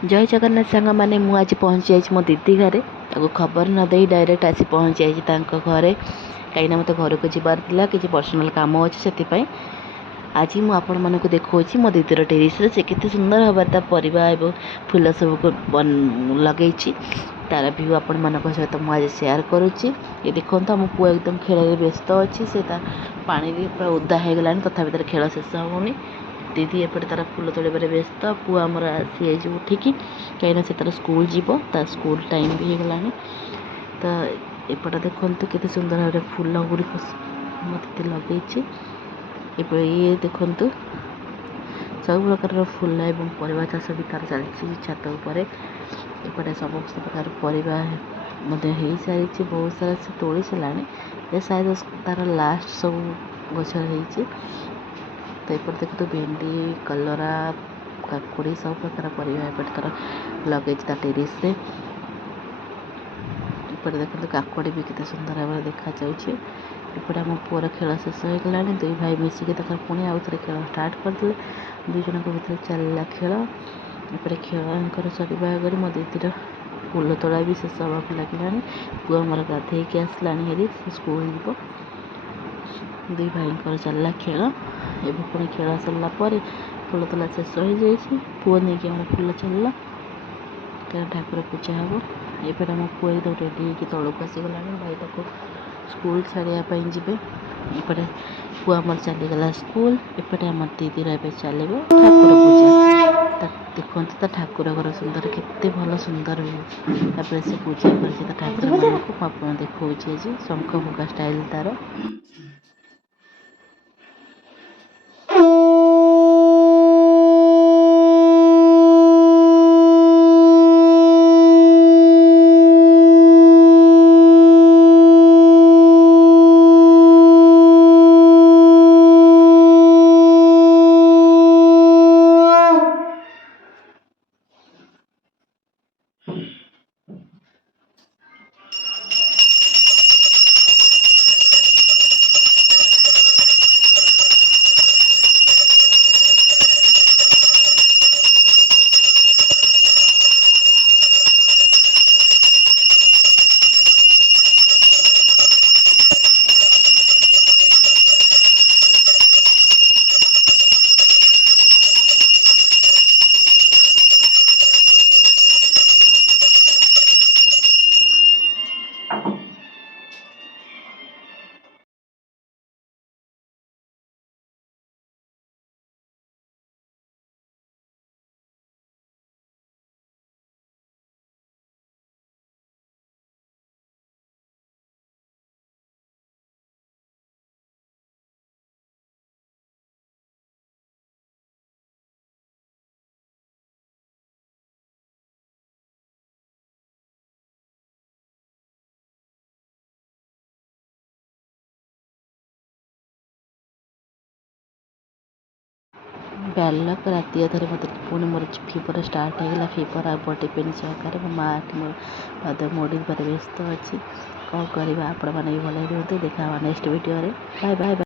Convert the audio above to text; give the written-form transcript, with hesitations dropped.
जय जगन्नाथ सांग मैंने मुझे आज पहुँची जाइए मो दीदी घरे खबर न दे डायरेक्ट आसी पहुँची जाइए घरे कहीं मत घर को जबार कि पर्सनाल कम अच्छे से आज मुझे आपण मानक देखा मो दीदीर टेरिस से केते सुंदर भाव परिवा एवं फूल सब लगे तार व्यू आपण मान सहित मुझे सेयार करुच्ची। ये देखो आम पुआ एकदम खेल व्यस्त अच्छी से पानी पूरा ओदा हो गला तथा तार खेल शेष होनी। दीदी एपटे तार फूल तोड़े व्यस्त पुआ आमर आसी जाइए उठिकी कहीं से तार स्कूल जीव ता स्कूल टाइम भी हो गला। तो एपटे देखो केते सुंदर भाव फूल गुड़िक मत लगे ये देखु सब प्रकार फूल एवं परिवा चाष भी तार चलती छात उपरे समस्त प्रकार परिवा हो सारी बहुत सारा से तोड़ी सारे ये शायद तार लास्ट सब गच तो ये देखो भेंडी कलरा काकुड़ी सब प्रकार परिवा एपटे तार लगे टेरिस से एपटे देखो काकुड़ी भी कितने सुंदर भाव देखा जाए। एपटे आम पुअर खेल शेष हो गला दुई भाई मिसिकी पुणी आउ थे खेल स्टार्ट करते दुई जन भर चलला खेल एपटे खेल सरिया आगे मो दीदीर फूल तोड़ा भी शेष हाँ लगे पुआ मोर गाधे आसला हेरी स्कूल जीव दुई भाई चलला खेल एवं पुणी खेल सरला फूल तोला शेष हो जाए पुआ नहीं कि फूल चलला ठाकुर पूजा हम एपटे आम पुआ एकदम रेडी हो तौक आसीगला भाई ताको स्कूल छाड़ापी जी एपटे पुआ मोर चलीगला स्कूल एपटे आम दीदी ए चलो ठाकुर पूजा देखते तो ठाकुर घर सुंदर केते भल सुंदर हुए से पूजा कर ठाकुर मान देखा शंख फुका स्टाइल तार बालक राति अधर मत पुणी मोर फीवर स्टार्ट होगा फीवर आटे पेन सहकार मो माँ मोर पाद मोड़ी व्यस्त अच्छी कौन करवा आपण मैंने भल रुहतु देखा नेक्स्ट वीडियो बाय बाय।